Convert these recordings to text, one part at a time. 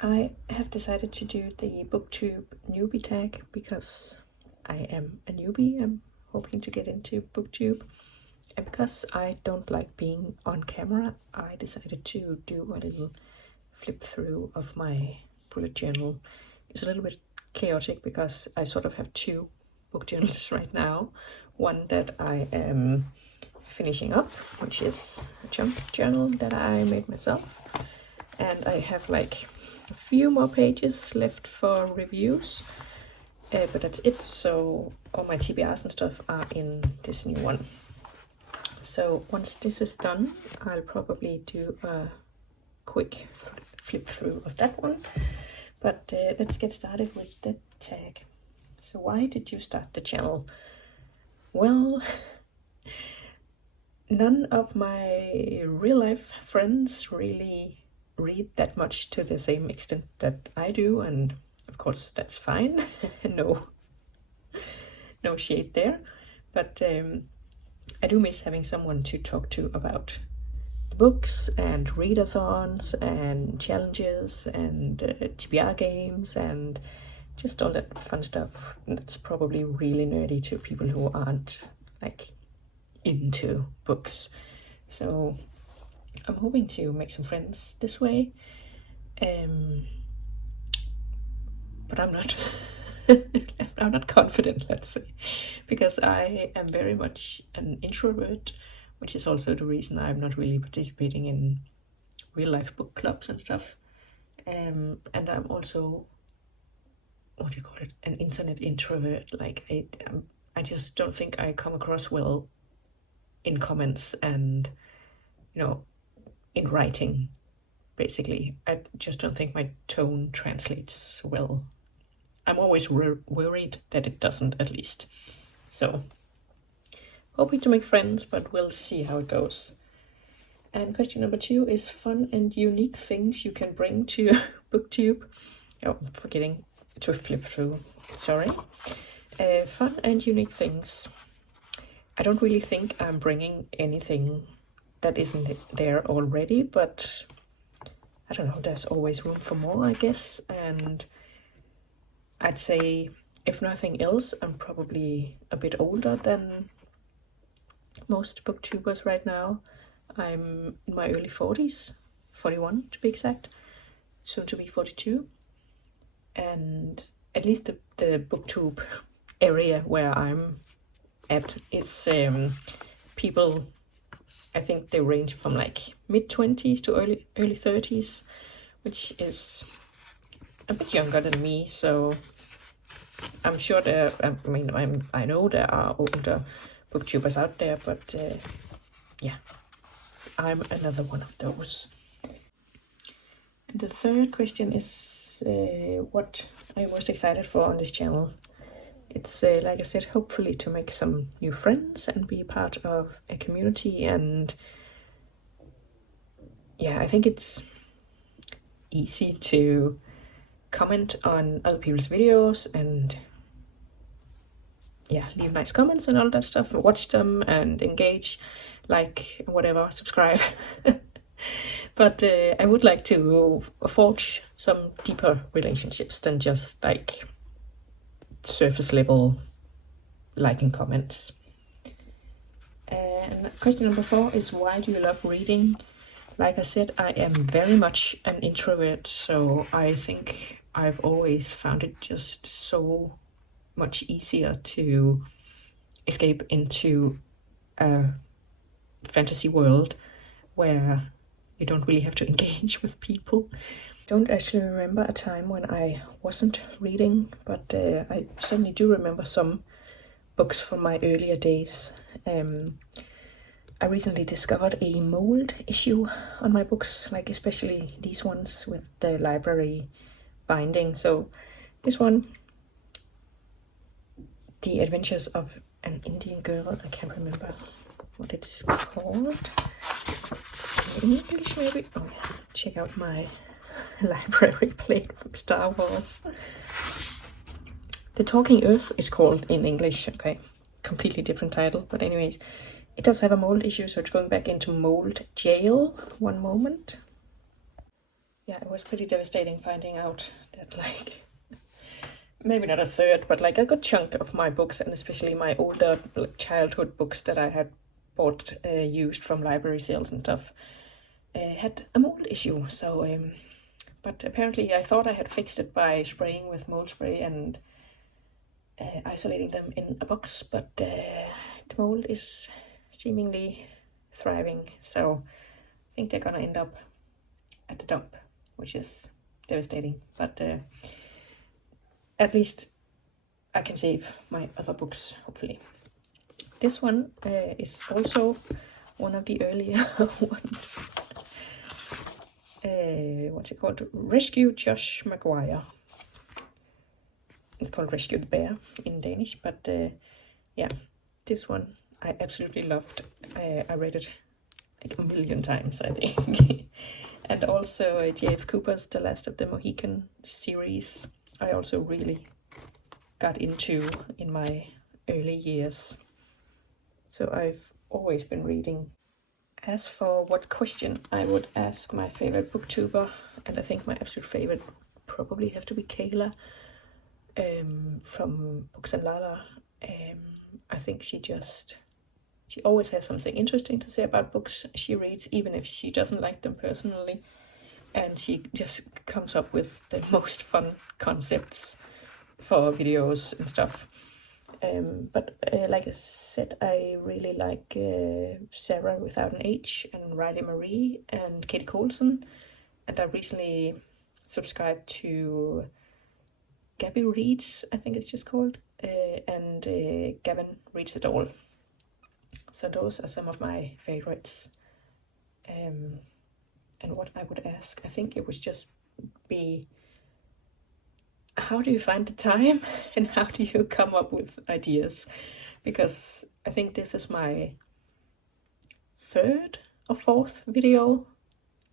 I have decided to do the Booktube newbie tag because I am a newbie. I'm hoping to get into Booktube. And because I don't like being on camera, I decided to do a little flip through of my bullet journal. It's a little bit chaotic because I sort of have two book journals right now. One that I am finishing up, which is a junk journal that I made myself. And I have like a few more pages left for reviews, but that's it. So all my TBRs and stuff are in this new one. So once this is done, I'll probably do a quick flip through of that one. But let's get started with the tag. So why did you start the channel? Well, none of my real life friends really read that much to the same extent that I do, and of course that's fine. no shade there, but I do miss having someone to talk to about the books and readathons and challenges and TBR games and just all that fun stuff that's probably really nerdy to people who aren't like into books. So I'm hoping to make some friends this way, but I'm not I'm not confident, let's say, because I am very much an introvert, which is also the reason I'm not really participating in real life book clubs and stuff. And I'm also, what do you call it, an internet introvert. Like I just don't think I come across well in comments and, you know, in writing. Basically, I just don't think my tone translates well. I'm always worried that it doesn't, at least. So, hoping to make friends, but we'll see how it goes. And question number 2 is fun and unique things you can bring to Booktube. Oh, I'm forgetting to flip through, sorry. Fun and unique things. I don't really think I'm bringing anything that isn't there already, but I don't know, there's always room for more, I guess. And I'd say, if nothing else, I'm probably a bit older than most booktubers right now. I'm in my early 40s, 41 to be exact, soon to be 42. And at least the booktube area where I'm at is people, I think they range from like mid-20s to early 30s, which is a bit younger than me. So I'm sure I know there are older booktubers out there, but yeah, I'm another one of those. And the third question is what are you most excited for on this channel? It's like I said, hopefully to make some new friends and be part of a community. And yeah, I think it's easy to comment on other people's videos and yeah, leave nice comments and all that stuff, and watch them and engage, like, whatever, subscribe. But I would like to forge some deeper relationships than just like surface level liking comments. And question number 4 is why do you love reading? Like I said, I am very much an introvert, so I think I've always found it just so much easier to escape into a fantasy world where you don't really have to engage with people. I don't actually remember a time when I wasn't reading, but I certainly do remember some books from my earlier days. I recently discovered a mold issue on my books, like especially these ones with the library binding. So this one, The Adventures of an Indian Girl, I can't remember what it's called in English, maybe. Oh, check out my library plate from Star Wars. The Talking Earth is called in English. Okay, completely different title, but anyways, it does have a mold issue, so it's going back into mold jail. One moment. yeah, it was pretty devastating finding out that, like, maybe not a third, but like a good chunk of my books, and especially my older, like, childhood books that I had bought used from library sales and stuff, had a mold issue. So, but apparently I thought I had fixed it by spraying with mold spray and isolating them in a box, but the mold is seemingly thriving. So I think they're gonna end up at the dump, which is devastating. But at least I can save my other books, hopefully. This one is also one of the earlier ones. What's it called? Rescue Josh Maguire. It's called Rescue the Bear in Danish, but yeah, this one I absolutely loved. I read it like a million times, I think. And also J.F. Cooper's The Last of the Mohican series, I also really got into in my early years. So I've always been reading. As for what question I would ask my favorite booktuber, and I think my absolute favorite probably have to be Kayla from Books and Lala. I think she always has something interesting to say about books she reads, even if she doesn't like them personally. And she just comes up with the most fun concepts for videos and stuff. But like I said, I really like Sarah without an H and Riley Marie and Katie Colson. And I recently subscribed to Gabby Reads, I think it's just called, and Gavin Reads It All. So those are some of my favorites. And what I would ask, I think it would just be, how do you find the time and how do you come up with ideas? Because I think this is my third or fourth video,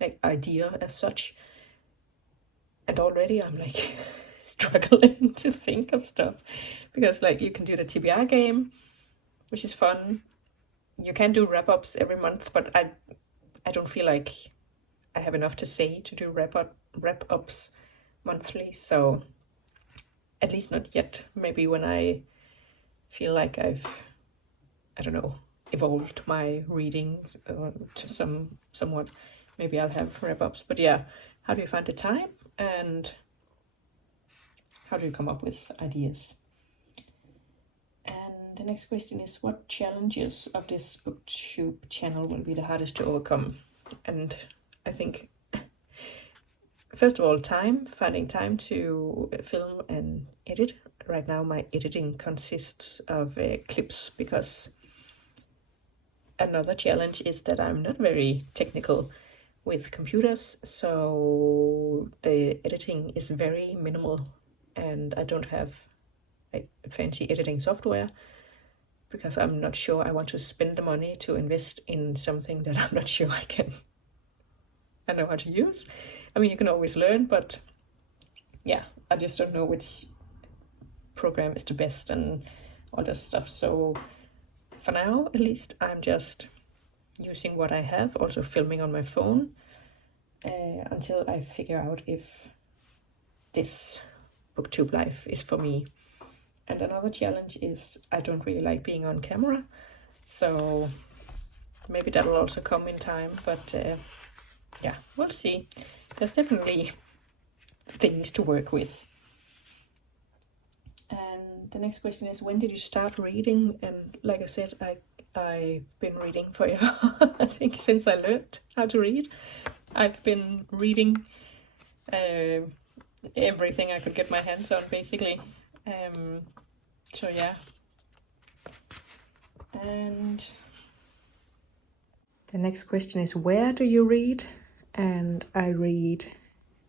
like idea as such. And already I'm like struggling to think of stuff. Because like you can do the TBR game, which is fun. You can do wrap-ups every month, but I don't feel like I have enough to say to do wrap-ups monthly, so at least not yet. Maybe when I feel like I've, I don't know, evolved my reading to somewhat, maybe I'll have wrap-ups. But yeah, how do you find the time and how do you come up with ideas? And the next question is, what challenges of this Booktube channel will be the hardest to overcome? And I think, first of all, finding time to film and edit. Right now my editing consists of clips, because another challenge is that I'm not very technical with computers, so the editing is very minimal and I don't have like fancy editing software, because I'm not sure I want to spend the money to invest in something that I'm not sure I know how to use. I mean, you can always learn, but yeah, I just don't know which program is the best and all that stuff. So for now, at least, I'm just using what I have, also filming on my phone, until I figure out if this Booktube life is for me. And another challenge is I don't really like being on camera, so maybe that will also come in time, but yeah, we'll see. There's definitely things to work with. And the next question is, when did you start reading? And like I said, I've been reading forever. I think since I learned how to read, I've been reading everything I could get my hands on, basically. So yeah. And the next question is, where do you read? And I read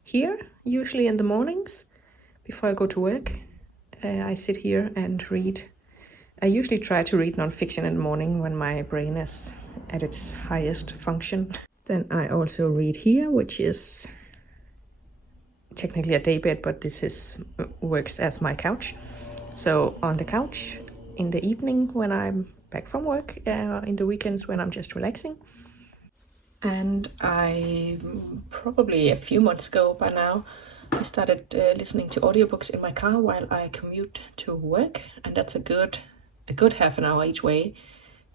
here, usually in the mornings before I go to work. I sit here and read. I usually try to read non-fiction in the morning when my brain is at its highest function. Then I also read here, which is technically a daybed, but this works as my couch. So on the couch in the evening when I'm back from work, in the weekends when I'm just relaxing. And I probably a few months ago by now, I started listening to audiobooks in my car while I commute to work, and that's a good half an hour each way.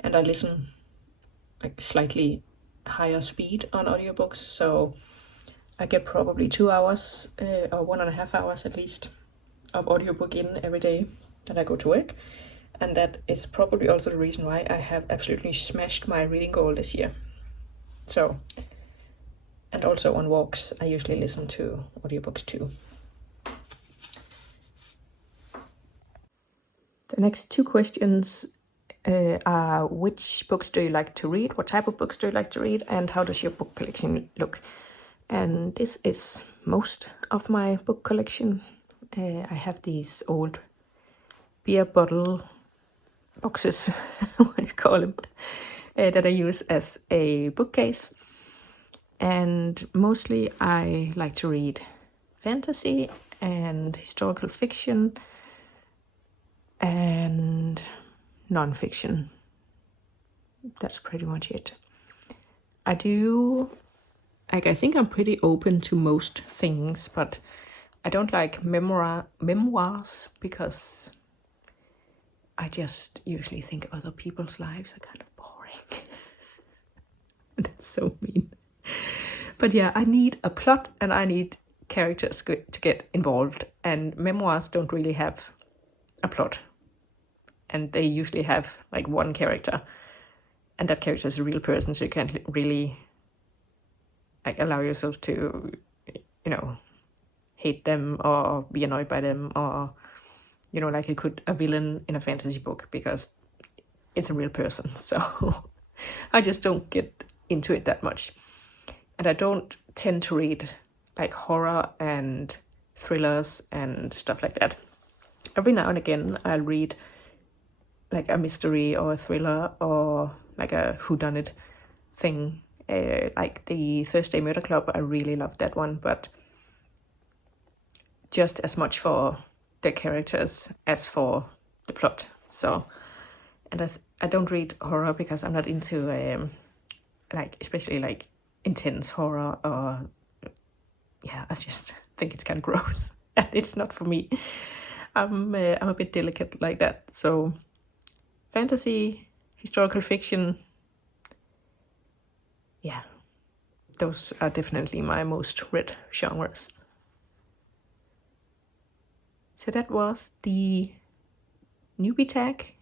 And I listen like slightly higher speed on audiobooks, so I get probably 2 hours or 1.5 hours at least of audiobook in every day that I go to work. And that is probably also the reason why I have absolutely smashed my reading goal this year. So, and also on walks, I usually listen to audiobooks too. The next two questions are: which books do you like to read? What type of books do you like to read? And how does your book collection look? And this is most of my book collection. I have these old beer bottle boxes, what do you call them, that I use as a bookcase. And mostly I like to read fantasy and historical fiction and non-fiction. That's pretty much it. I think I'm pretty open to most things, but I don't like memoirs because I just usually think other people's lives are kind of boring. That's so mean. But yeah, I need a plot and I need characters to get involved, and memoirs don't really have a plot. And they usually have like one character, and that character is a real person, so you can't really like allow yourself to, hate them or be annoyed by them, or like you could a villain in a fantasy book, because it's a real person. So I just don't get into it that much. And I don't tend to read like horror and thrillers and stuff like that. Every now and again I'll read like a mystery or a thriller or like a whodunit thing, like the Thursday Murder Club. I really loved that one, but just as much for the characters as for the plot. So, and I don't read horror because I'm not into like especially like intense horror, or I just think it's kind of gross and it's not for me. I'm a bit delicate like that. So fantasy, historical fiction, those are definitely my most read genres. So that was the newbie tag,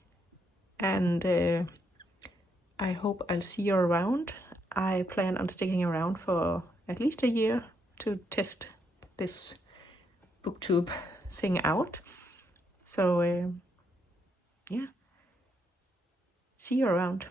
and I hope I'll see you around. I plan on sticking around for at least a year to test this Booktube thing out. So see you around.